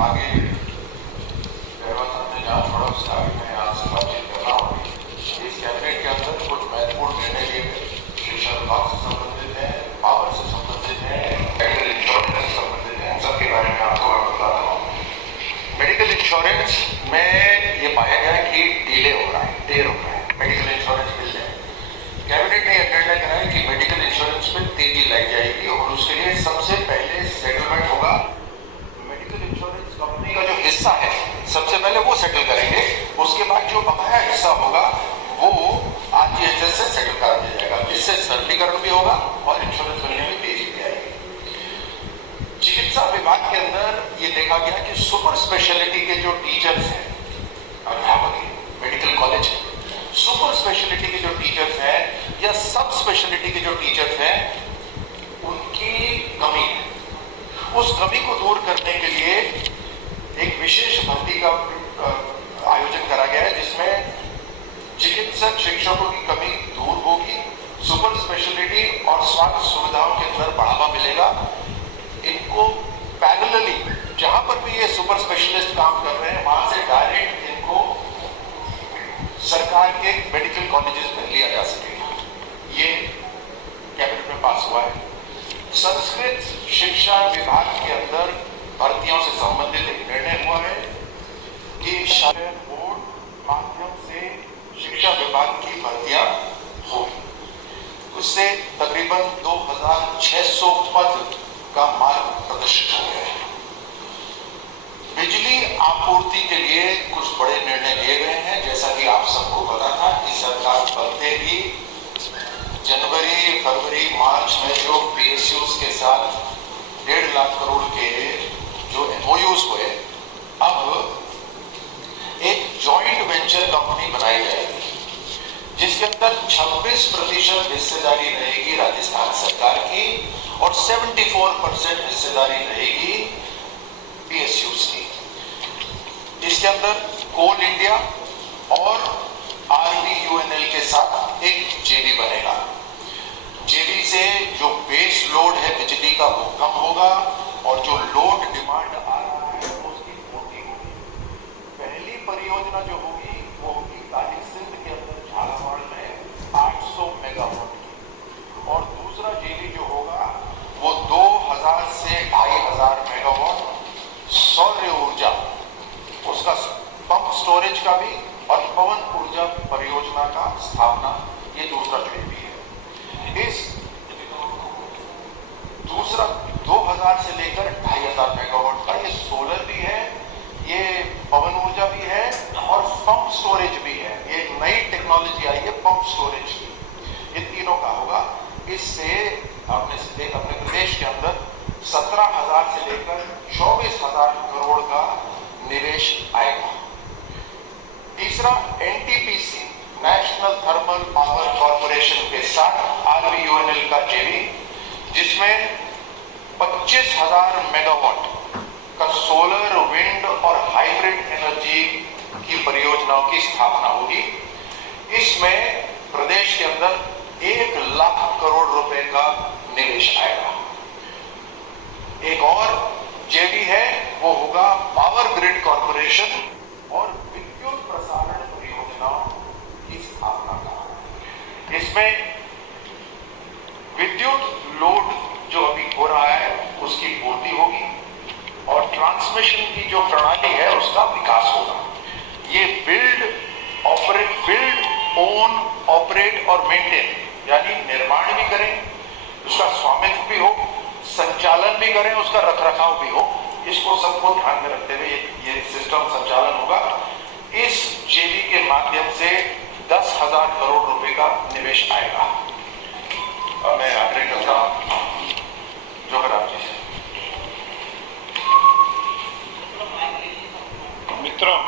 आगे गहलोत साहब ने जहाँ छोड़ा उससे आगे मैं यहाँ से बातचीत करना होगी। इस कैबिनेट के अंदर कुछ महत्वपूर्ण निर्णय लिए गए, शिक्षा विभाग से संबंधित है, पावर से संबंधित है, मेडिकल इंश्योरेंस से संबंधित है, सबके बारे में आपको मैं बताता हूँ। मेडिकल इंश्योरेंस में ये पाया गया कि डिले हो रहा है, देर हो रहा है मेडिकल इंश्योरेंस बिल में। कैबिनेट ने यह निर्णय करा है कि मेडिकल इंश्योरेंस में तेजी लाई जाएगी और उसके लिए सबसे पहले सेटलमेंट होगा। मेडिकल इंश्योरेंस कंपनी का जो हिस्सा है सबसे पहले वो सेटल करेंगे, उसके बाद जो बकाया हिस्सा होगा वो आरटीएचएस से सेटल करा दिया जाएगा। इससे सरलीकरण भी होगा और इंश्योरेंस मिलने में तेजी भी आएगी। चिकित्सा विभाग के अंदर ये देखा गया कि सुपर स्पेशलिटी के जो टीचर्स हैं, अध्यापक मेडिकल कॉलेज सुपर स्पेशलिटी के जो टीचर्स हैं या सब स्पेशलिटी के जो टीचर्स हैं, उनकी कमी है। उस कमी को दूर करने के लिए एक विशेष भर्ती का आयोजन करा गया है, जिसमें चिकित्सक शिक्षकों की कमी दूर होगी, सुपर स्पेशलिटी और स्वास्थ्य सुविधाओं के अंदर बढ़ावा मिलेगा। इनको पैरेलली जहां पर भी ये सुपर स्पेशलिस्ट काम कर रहे हैं वहां से डायरेक्ट इनको सरकार के मेडिकल कॉलेजेस में लिया जा सकेगा। ये कैबिनेट में पास हुआ है। संस्कृत शिक्षा विभाग के अंदर भर्तियों से संबंधित एक निर्णय हुआ है कि शासन बोर्ड माध्यम से शिक्षा विभाग की भर्तियां होगी। उससे तकरीबन 2600 पद का मार्ग प्रदर्शित हो गया है। बिजली आपूर्ति के लिए कुछ बड़े निर्णय लिए गए हैं। जैसा कि आप सबको पता था कि सरकार बनते ही जनवरी, फरवरी, मार्च में जो पीएसयूज के साथ 1.5 लाख करोड़ के जो एमओयूज हुए, अब एक जॉइंट वेंचर कंपनी बनाई जाएगी जिसके अंदर 26% हिस्सेदारी रहेगी राजस्थान सरकार की और 74% हिस्सेदारी रहेगी पीएसयूज की। इसके अंदर कोल इंडिया और आरबीयूएनएल के साथ एक जेवी बनेगा। जेवी से जो बेस लोड है बिजली का वो कम होगा और जो लोड डिमांड आ रहा है उसकी पूर्ति होगी। पहली परियोजना जो होगी वो होगी काली सिंध के अंदर झालावाड़ में 800 मेगावाट की, और दूसरा जेवी जो होगा वो 2000 से 2500 मेगावाट सौर ऊर्जा, उसका पंप स्टोरेज का भी और पवन ऊर्जा परियोजना का स्थापना, ये दूसरा जेवी है। इस दूसरा 2000 से लेकर 2500 मेगावाट का ये सोलर भी है, ये पवन ऊर्जा भी है और पंप स्टोरेज भी है। ये एक नई टेक्नोलॉजी आई है पंप स्टोरेज की, ये तीनों का होगा। इससे अपने प्रदेश के अंदर 17,000 से लेकर 24,000 करोड़ का निवेश आएगा। तीसरा NTPC national thermal power corporation के साथ आरबीयूएनएल का जेवी, जिसमें 25,000 मेगावाट का सोलर, विंड और हाइब्रिड एनर्जी की परियोजनाओं की स्थापना होगी। इसमें प्रदेश के अंदर 1 लाख करोड़ रुपए का निवेश आएगा। एक और जेवी है वो होगा पावर ग्रिड कॉर्पोरेशन और विद्युत प्रसारण परियोजनाओं की स्थापना का। इसमें विद्युत लोड जो अभी हो रहा है उसकी पूर्ति होगी और ट्रांसमिशन की जो प्रणाली है उसका विकास होगा। ये बिल्ड, ओन, ऑपरेट और मेंटेन, यानी निर्माण भी करें, उसका स्वामित्व भी हो, संचालन भी करें, उसका रखरखाव भी हो। इसको सबको ध्यान में रखते हुए ये सिस्टम संचालन होगा। इस जेवी के माध्यम से 10,000 करोड़ रुपए का निवेश आएगा। अब मैं आग्रह करता हूं जोहर आप जी से। मित्रों,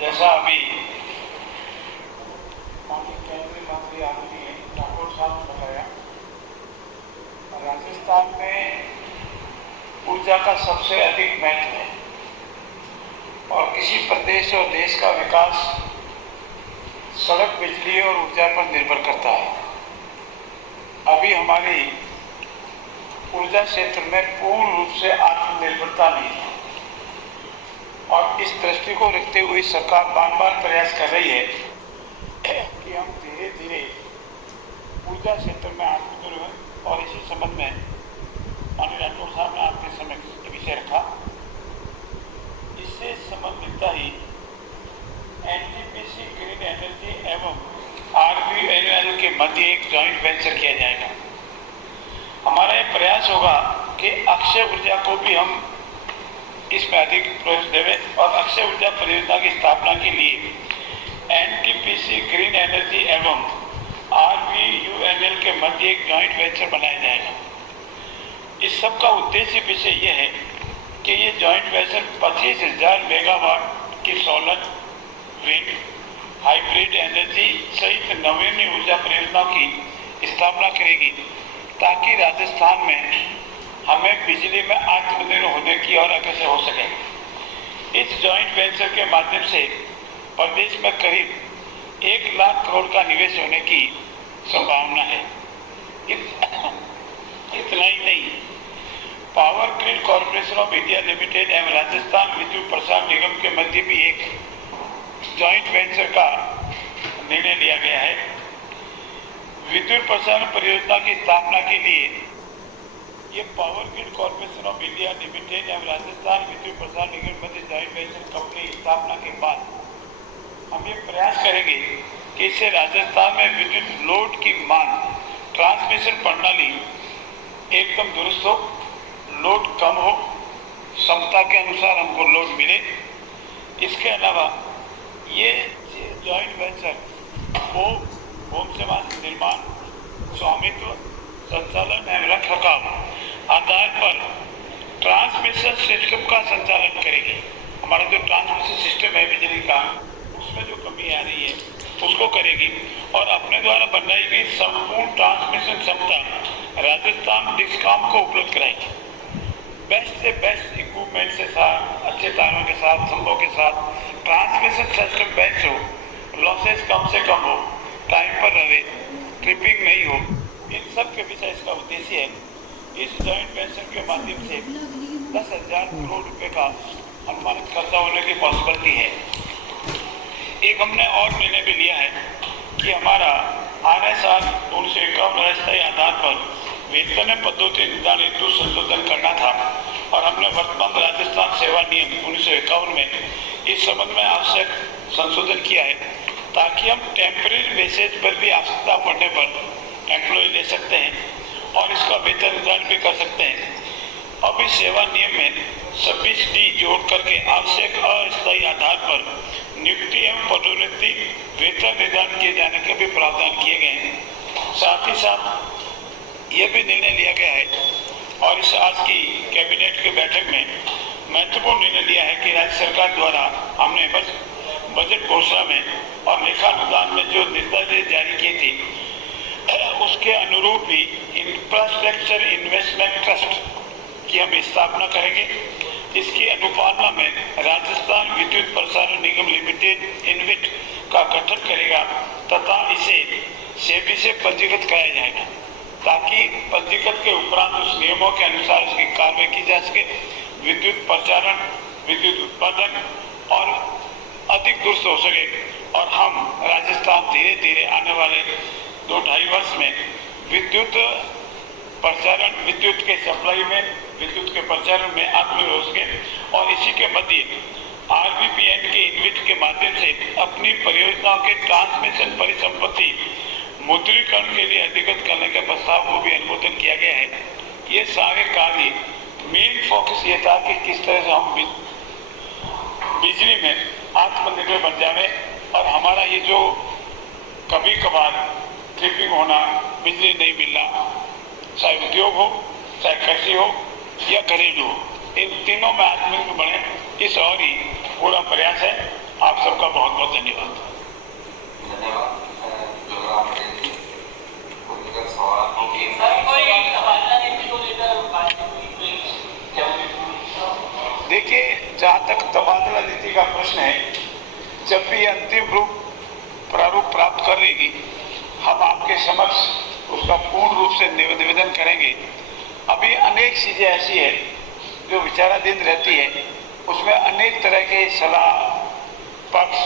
जैसा अभी केंद्रीय मंत्री आदरणीय ठाकुर साहब ने बताया, राजस्थान में ऊर्जा का सबसे अधिक महत्व है और किसी प्रदेश और देश का विकास सड़क, बिजली और ऊर्जा पर निर्भर करता है। अभी हमारी ऊर्जा क्षेत्र में पूर्ण रूप से आत्मनिर्भरता नहीं है। और इस दृष्टि को रखते हुए सरकार बार बार प्रयास कर रही है कि हम धीरे धीरे ऊर्जा क्षेत्र में आत्मनिर्भर, और इसी संबंध में माननीय राठौड़ साहब ने आपके समक्ष विषय रखा। इससे संबंधित ही एनटीपीसी ग्रीन एनर्जी एवं आरबीएनएल के मध्य एक जॉइंट वेंचर किया जाएगा। हमारा ये प्रयास होगा कि अक्षय ऊर्जा को भी हम इसमें अधिक प्रवेश देवें और अक्षय ऊर्जा परियोजना की स्थापना के लिए एनटीपीसी ग्रीन एनर्जी एवं आरबीयूएनएल के मध्य एक जॉइंट वेंचर बनाया जाएगा। इस सब का उद्देश्य विषय यह है कि ये जॉइंट वेंचर 25,000 मेगावाट की सोलर, विंड, हाइब्रिड एनर्जी सहित नवीन ऊर्जा परियोजनाओं की स्थापना करेगी, ताकि राजस्थान में हमें बिजली में आत्मनिर्भर होने की और अग्रसर हो सके। इस जॉइंट वेंचर के माध्यम से प्रदेश में करीब 1 लाख करोड़ का निवेश होने की संभावना है। इतना ही नहीं, power grid corporation of India limited एवं राजस्थान विद्युत प्रसारण निगम के मध्य भी एक जॉइंट वेंचर का निर्णय लिया गया है। विद्युत प्रसारण परियोजना की स्थापना के लिए ये power grid corporation of India limited एवं राजस्थान विद्युत प्रसारण निगम मध्य जॉइंट वेंचर कंपनी की स्थापना के बाद हम ये प्रयास करेंगे कि इससे राजस्थान में विद्युत लोड की मांग, ट्रांसमिशन प्रणाली एकदम दुरुस्त हो, लोड कम हो, क्षमता के अनुसार हमको लोड मिले। इसके अलावा ये जॉइंट वेंचर वो होम सेवा निर्माण, स्वामित्व, संचालन एवं रखरखाव आधार पर ट्रांसमिशन सिस्टम का संचालन करेगी। हमारा जो ट्रांसमिशन सिस्टम है बिजली का, उसमें जो कमी आ रही है उसको करेगी और अपने द्वारा बनाई गई संपूर्ण ट्रांसमिशन क्षमता राजस्थान डिस्कॉम को उपलब्ध कराएगी। बेस्ट से बेस्ट इक्विपमेंट के साथ, अच्छे तारों के साथ, खंभों के साथ ट्रांसमिशन सिस्टम बेस्ट हो, लॉसेस कम से कम हो, टाइम पर रहे, ट्रिपिंग नहीं हो, इन सब के विषय इसका उद्देश्य है। इस जॉइंट वेंचर के माध्यम से 10,000 करोड़ रुपए का अनुमानित खर्चा होने की पॉसिबिलिटी है। एक हमने और निर्णय भी लिया है कि हमारा RSR 1951 अस्थायी आधार पर वेतन पद्धति निर्धारण हेतु संशोधन करना था और हमने वर्तमान राजस्थान सेवा नियम 1951 में इस संबंध में आवश्यक संशोधन किया है, ताकि हम टेम्परेरी बेसिस पर भी आवश्यकता पड़ने पर एम्प्लॉय ले सकते हैं और इसका वेतन निर्धारण भी कर सकते हैं। अब इस सेवा नियम में 26D जोड़ करके आवश्यक अस्थायी आधार पर नियुक्ति एवं पदोन्नति वेतन निर्धारण किए जाने के भी प्रावधान किए गए हैं। साथ ही साथ यह भी निर्णय लिया गया है और इस आज की कैबिनेट की बैठक में महत्वपूर्ण निर्णय लिया है कि राज्य सरकार द्वारा हमने बजट घोषणा में और लेखानुदान में जो निर्देश जारी किए थे उसके अनुरूप भी इंफ्रास्ट्रक्चर इन्वेस्टमेंट ट्रस्ट की हम स्थापना करेंगे। इसकी अनुपालना में राजस्थान विद्युत प्रसारण निगम लिमिटेड इनविट का गठन करेगा तथा इसे सेबी से पंजीकृत कराया जाएगा, ताकि पंजीकृत के उपरांत उस नियमों के अनुसार उसकी कार्रवाई की जा सके, विद्युत प्रसारण, विद्युत उत्पादन और अधिक दुरुस्त हो सके और हम राजस्थान धीरे धीरे आने वाले 2-2.5 वर्ष में विद्युत प्रसारण, विद्युत के सप्लाई में, विद्युत के प्रचारण में आत्मनिर्भर हो सके और इसी के मध्य RBPN के इनविट के माध्यम से अपनी परियोजनाओं के ट्रांसमिशन परिसंपत्ति मुद्रीकरण के लिए अधिकृत करने के प्रस्ताव को भी अनुमोदन किया गया है। ये सारे कार्य मेन फोकस ये था कि किस तरह से हम बिजली में आत्मनिर्भर बन जाए और हमारा ये जो कभी कभार ट्रिपिंग होना, बिजली नहीं मिलना, चाहे उद्योग हो, चाहे कृषि हो या घरेलू हो, इन तीनों में आत्मनिर्भर बने, इस और ही पूरा प्रयास है। आप सबका बहुत बहुत धन्यवाद। देखिए, जहाँ तक तबादला नीति का प्रश्न है, जब भी अंतिम प्रारूप प्राप्त कर लेगी हम आपके समक्ष उसका पूर्ण रूप से निवेदन करेंगे। अभी अनेक चीजें ऐसी है जो विचाराधीन रहती है, उसमें अनेक तरह के सलाह, पक्ष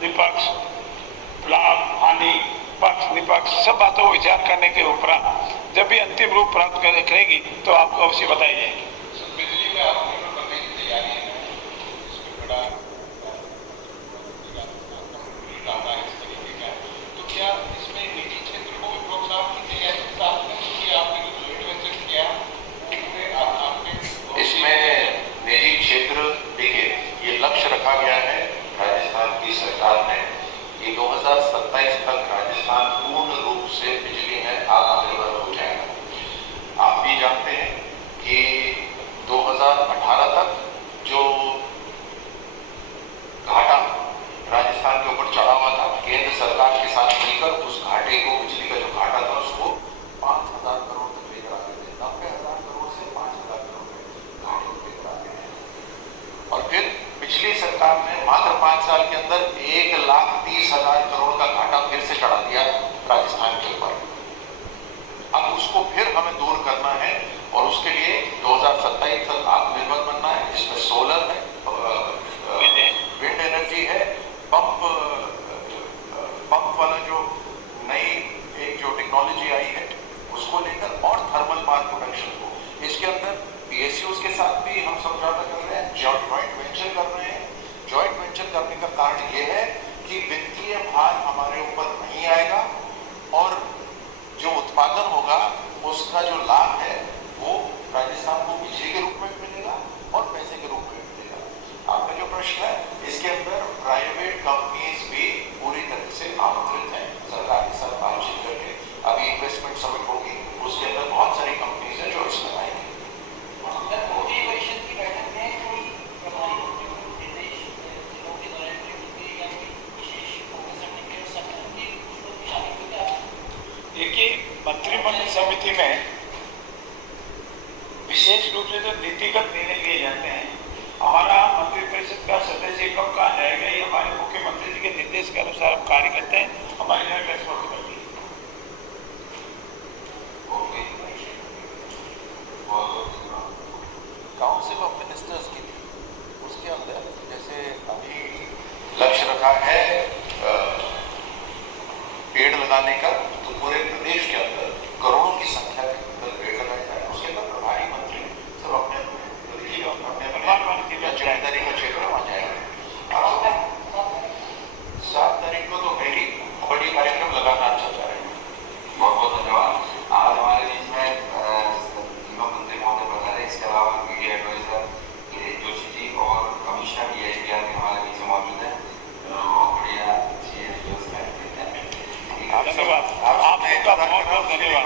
विपक्ष, लाभ हानि, पक्ष विपक्ष सब बातों को विचार करने के उपरांत जब भी अंतिम रूप प्राप्त करेगी तो आपको अवश्य बताई जाएगी। बिजली में आत्मनिर्भर बनने की तैयारी है, इसमें बड़ा इस तरीके का है, तो क्या इसमें निजी क्षेत्र को भी प्रोत्साहन की तैयारी के साथ में कि आपने जो जोइंट वेंचर किया इसमें निजी क्षेत्र, देखिए ये लक्ष्य रखा गया है राजस्थान की सरकार ने कि 2027 तक राजस्थान पूर्ण रूप से बिजली में आत्मनिर्भर हो जाएगा। आप भी जानते हैं कि 2018 तक जो घाटा राजस्थान के ऊपर चढ़ा हुआ था, केंद्र सरकार के साथ मिलकर उस घाटे को, बिजली का जो घाटा था उसको 5,000 करोड़ तक लेकर आ गए थे। 90,000 करोड़ से 5,000 करोड़ घाटे को लेकर आ गए हैं। और फिर पिछली सरकार ने मात्र 5 साल के अंदर 1,30,000 करोड़ का घाटा फिर से चढ़ा दिया राजस्थान के ऊपर। अब उसको फिर हमें दूर करना है और उसके लिए 2027 तक आत्मनिर्भर बनना है, जिसमें सोलर है, विंड एनर्जी है, पंप वाला जो नई एक जो टेक्नोलॉजी आई है उसको लेकर, और थर्मल पावर प्रोडक्शन को। इसके अंदर पीएसयूज के साथ भी हम समझौता कर रहे हैं, जॉइंट वेंचर कर रहे हैं। जॉइंट वेंचर करने का कारण यह है कि वित्तीय भार हमारे ऊपर नहीं आएगा और जो उत्पादन होगा उसका जो लाभ है वो राजस्थान को बिजली के रूप में मिलेगा और पैसे के रूप में मिलेगा। आपका जो प्रश्न है, इसके अंदर प्राइवेट कंपनीज भी पूरी तरह से आमंत्रित हैं सरकार के साथ बातचीत करके। अभी इन्वेस्टमेंट समिट होगी, उसके अंदर बहुत सारी कंपनीज हैं जो इसमें आएंगी। देखिए, मंत्रिमंडल समिति में विशेष रूप से जो नीतिगत निर्णय लिए जाते हैं, हमारा मंत्रिपरिषद का सदस्य कब कहा जाएगा, ये हमारे मुख्यमंत्री जी के निर्देश के अनुसार हम कार्य करते हैं। हमारे यहाँ रेस्पॉन्सिबिलिटी काउंसिल ऑफ मिनिस्टर्स की थी, उसके अंदर जैसे अभी लक्ष्य रखा है पेड़ लगाने का, तो पूरे प्रदेश के अंदर करोड़ों की संख्या के अंदर पेड़ लगाए जाए। उसके अंदर प्रभारी मंत्री सब अपने जिम्मेदारी का क्षेत्र आ जाएगा। 7 तारीख को तो मेरी बड़ी कार्यक्रम लगातार चल रहा है। बहुत बहुत धन्यवाद। आज हमारे बीच में तीनों मंत्री महोदय बता रहे, इसके अलावा मीडिया एडवाइजर जोशी जी और कमिश्नर DIPR भी हमारे बीच में मौजूद है। बहुत बढ़िया, अच्छी व्यवस्था है। धन्यवाद, आपका बहुत बहुत धन्यवाद।